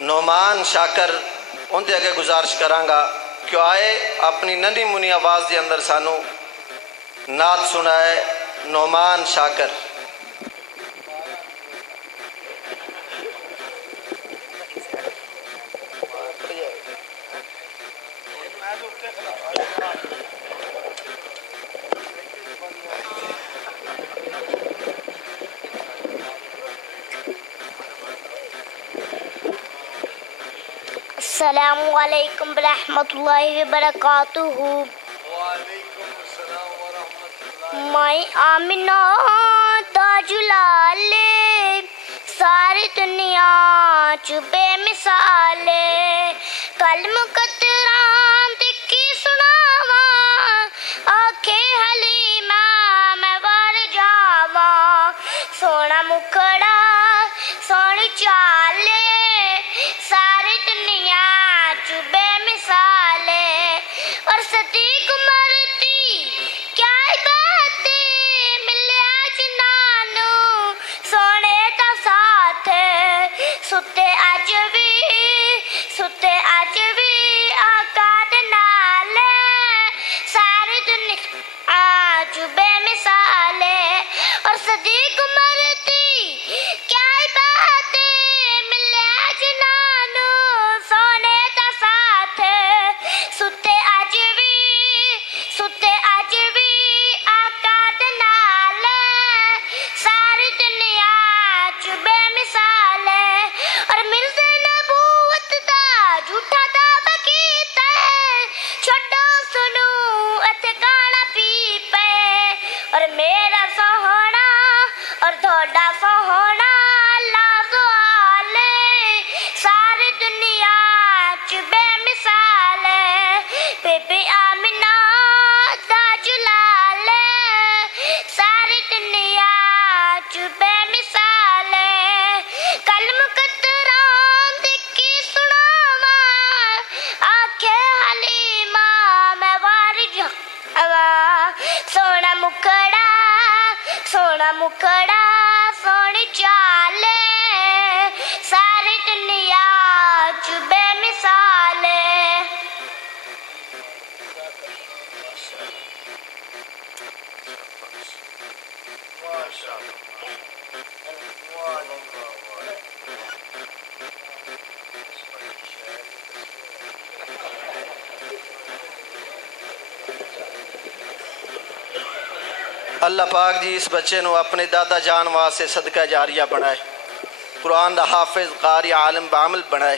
नौमान शाकर उनके अगे गुजारिश करांगा कि आए अपनी नन्ही मुनी आवाज़ के अंदर सानू नात सुनाए। नौमान शाकर। अस्सलामु अलैकुम रहमतुल्लाहि व बरकातुहू। मैं आमिना ताजुलाले सारी दुनिया च बेमिसाले कलम कतरां दिखी सुनावा आखे हलीमा मैं वार जावा सोना मुखड़ा सोनी चाले सारी दुनिया च बेमिसाले और सदीक मरती क्या बातें मिले अज नानू सोने दा साथ सुते अज भी आका दे नाल सारी दुनिया च बेमिसाले और सदीक मरती क्या बातें मिले अज नानू सोने दा साथ सुते अज भी आका दे नाल सारी दुनिया च बेमिसाले और मिलदे नबूवत दा झूठा दावा कीता छड्डो सुनू इत्थे गाना पी पे और मेरा सोहना और थोड़ा सोहना लाजवाल सारी दुनिया च बेमिसाल बेबी आमिना दा जुलाल सारी दुनिया च बेमिसाल कलम कतरां दिखी सुनावा आखे हलीमा मैं वार जावा सोना मुखड़ा सोनी चाल सारी दुनिया च बेमिसाल। अल्लाह पाक जी इस बच्चे को अपने दादा जान वास्ते सदका जारिया बनाए, कुरान दा हाफिज कारी आलम बामल बनाए,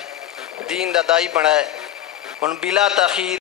दीन दा दाई बनाए। हुण बिला तखीर